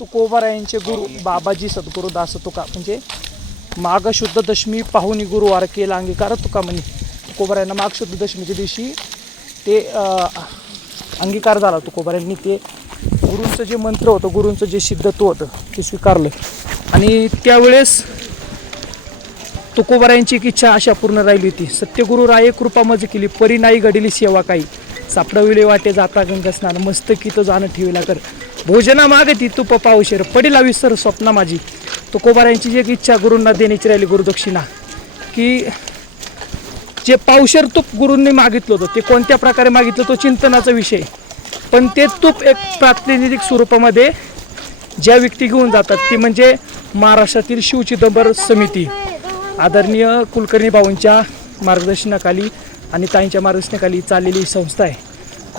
तुकोबारायांचे गुरु बाबाजी सद्गुरू दास तुका म्हणजे माघ शुद्ध दशमी पाहुणी गुरुवार केला अंगीकार तुका म्हणे. तुकोबारायांना माघ शुद्ध दशमीच्या दिवशी ते अंगीकार झाला तुकोबारायांनी. ते गुरूंचं जे मंत्र होतं गुरूंचं जे सिद्धत्व होतं ते स्वीकारलं. आणि त्यावेळेस तुकोबारायांची एक इच्छा अशा पूर्ण राहिली होती. सत्यगुरु राये कृपा मज केली परी नाही घडली सेवा काही. सापडविले वाटे जाता गंगा स्नान मस्तकी तो जाणं ठेवला कर. भोजना मागती तुप पावशेर पडिला विसर स्वप्ना माझी. तुकोबारांची जी एक इच्छा गुरूंना देण्याची राहिली गुरुदक्षिणा की जे पावशेर तूप गुरूंनी मागितलं होतं ते कोणत्या प्रकारे मागितलं तो चिंतनाचा विषय. पण ते तूप एक प्रातिनिधिक स्वरूपामध्ये ज्या व्यक्ती घेऊन जातात ती म्हणजे महाराष्ट्रातील शिवचिदंबर समिती. आदरणीय कुलकर्णी भाऊंच्या मार्गदर्शनाखाली आणि ताईंच्या मार्गदर्शनाखाली चाललेली संस्था आहे.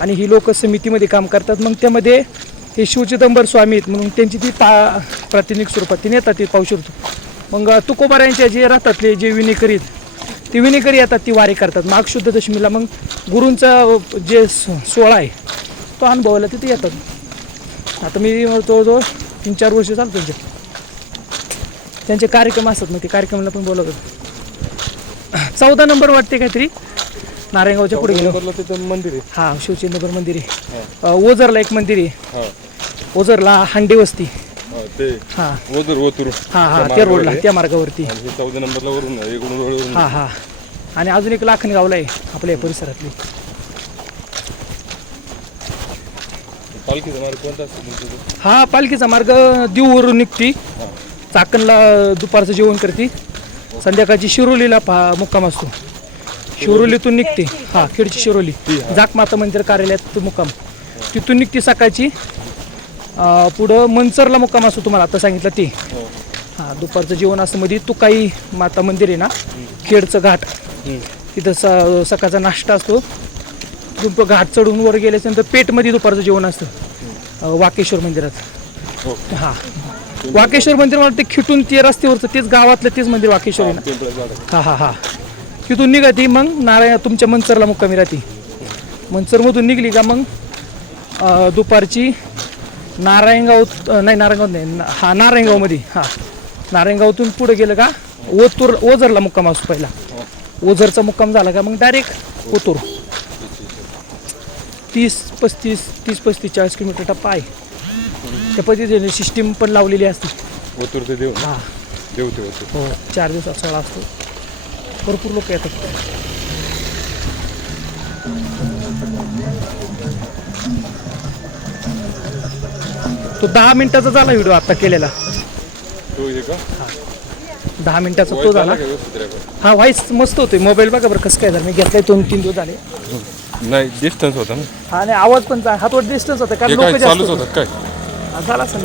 आणि ही लोक समितीमध्ये काम करतात. मग त्यामध्ये हे शिवचिदंबर स्वामी आहेत म्हणून त्यांची ती पा प्रातिनिधिक स्वरूपात ती नेतात ती पाहू शकतो. मग तुकोबारांच्या जे राहतातले जे विनेकरी आहेत ते विनेकरी येतात ती वारी करतात. माघ शुद्ध दशमीला मग गुरूंचा जे सो- सोहळा आहे तो अनुभवायला तिथे येतात. आता मी जवळजवळ तीन चार वर्ष चालतो त्यांचे त्यांचे कार्यक्रम असतात मग ते कार्यक्रमाला पण बोलवतात. चौदा नंबर वाटते काहीतरी. नारायणगावच्या पुढे गेलो. तिथं मंदिर आहे. हा शिवचंद्रबर मंदिर आहे. अ, ओझरला एक मंदिर आहे. हा. ओझरला हांडे वस्ती. हा, ते हा. ओझर ओतूर हा हा त्या रोडला त्या मार्गावरती. आणि हे चौदा नंबरला वरून आहे, इकडून वरून हा हा. आणि अजून एक लाखनगावला आहे आपल्या या परिसरातली. पालखीचा मार्ग कोणता असतो तुमच्या हा पालखीचा मार्ग दिववरून निघती. चाकणला दुपारचं जेवण करते. संध्याकाळची शिरोलीला पा मुक्काम असतो. शिरोलीतून निघते. हा खेडची शिरोली. जाक माता मंदिर कार्यालयात मुक्काम. तिथून निघते सकाळची. पुढं मंचरला मुक्काम असतो तुम्हाला आता सांगितलं ते. हा दुपारचं जेवण असतं मध्ये तुकाई माता मंदिर आहे ना? खेडचं घाट. तिथं स सकाळचा नाश्ता असतो. तिथून घाट चढून वर गेल्याच्यानंतर पेटमध्ये दुपारचं जेवण असतं. वाकेश्वर मंदिरात. हो. हा. वाकेश्वर मंदिर मला ते खिटून ते रस्त्यावरचं तेच गावातलं तेच मंदिर वाकेश्वर आहे ना? हा हा हा. तिथून निघाती मग नारायण तुमच्या मंचरला मुक्कामी राहते. मंचरमधून निघली का मग दुपारची नारायणगाव नाही नारायणगाव नाही हा नारायणगावमध्ये हा. नारायणगावतून पुढे गेलं का ओतूर ओझरला मुक्काम असतो पहिला. ओझरचा मुक्काम झाला का मग डायरेक्ट ओतूर. तीस पस्तीस तीस पस्तीस चाळीस किलोमीटर टप्पा आहे. त्या पद्धतीने सिस्टीम पण लावलेली असते. ओतूर ते देव हा. देव ते हो चार दिवसात सोहळा असतो. भरपूर लोक येतात. तो दहा मिनिटाचा झाला व्हिडिओ आता केलेला. तो हे का? दहा मिनिटाचा तो झाला? हा व्हाईस मस्त होतोय. मोबाईल बघा बरं कसं काय झालं. मी घेतलाय दोन तीन दिवस झाले. नाही डिस्टन्स होता ना. हा, आणि आवाज पण चा- हा थोडा डिस्टन्स होता. कारण लोक जास्त होते. काय? हा, झाला असेल.